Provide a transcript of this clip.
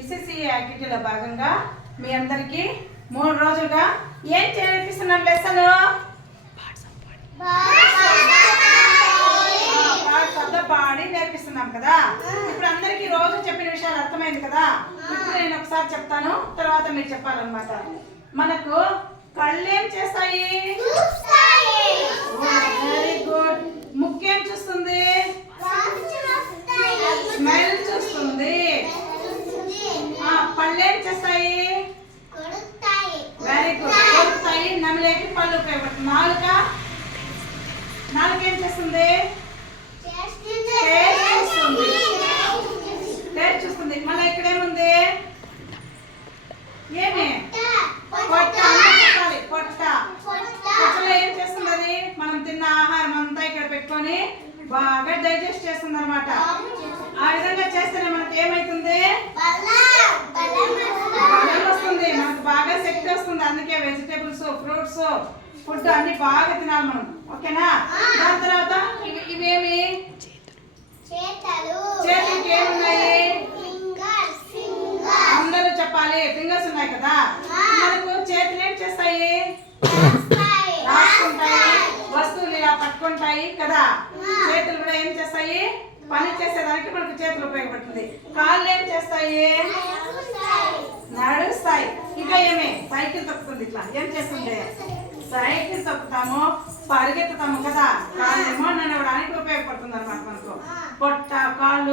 ECC యాక్టివిటీలో భాగంగా మీ అందరికీ 3 రోజులుగా ఏం నేర్పిస్తున్నాం లెసన్ బాడీ నేర్పిస్తున్నాం కదా. ఇప్పుడు అందరికీ రోజు చెప్పిన విషయాలు అర్థమైంది కదా. ఇప్పుడు నేను ఒకసారి చెప్తాను, తర్వాత మీరు చెప్పాలన్నమాట. మనకు కళ్ళు ఏం చేస్తాయి? Very good. ముక్కేం చూస్తుంది? స్మెల్ చూస్తుంది. పళ్ళేం చేస్తాయి? వెరీ గుడ్, కొరుకుతాయి. నమిలేకి పళ్ళు ఉపయోగపడుతుంది. నాలుక ఏం చేస్తుంది? టేస్ట్ చూస్తుంది. మళ్ళీ ఇక్కడ ఏముంది? ఏమి? పొట్ట. పొట్టలో ఏం చేస్తుంది? అది మనం తిన్న ఆహారం అంతా ఇక్కడ పెట్టుకొని బాగా డైజెస్ట్ చేస్తుంది అనమాట. ఆ విధంగా చేస్తేనే మనకి ఏమైతుంది? బలం వస్తుంది, మనకు బాగా శక్తి వస్తుంది. అందుకే వెజిటేబుల్స్, ఫ్రూట్స్, ఫుడ్ అన్ని బాగా తినాలి మనం. ఓకేనా? దాని తర్వాత ఇవేమి? చేతులకి ఏమున్నాయి? అందరూ చెప్పాలి. ఫింగర్స్ ఉన్నాయి కదా. మనకు చేతులు ఏం చేస్తాయి? రాసుకుంటాయి, వస్తువులు ఇలా పట్టుకుంటాయి కదా. చేతులు కూడా ఏం చేస్తాయి? పని చేసేదానికి మనకు చేతులు ఉపయోగపడుతుంది. కాళ్ళు ఏం చేస్తాయి? నడుస్తాయి. ఇంకా ఏమి? సైకిల్ తొక్కుతుంది. ఇట్లా ఏం చేస్తుంది? సైకిల్ తొక్కుతాము, పరిగెత్తుతాము కదా. కాళ్ళేమో నడవడానికి ఉపయోగపడుతుంది అనమాట. మనకు పొట్ట, కాళ్ళు,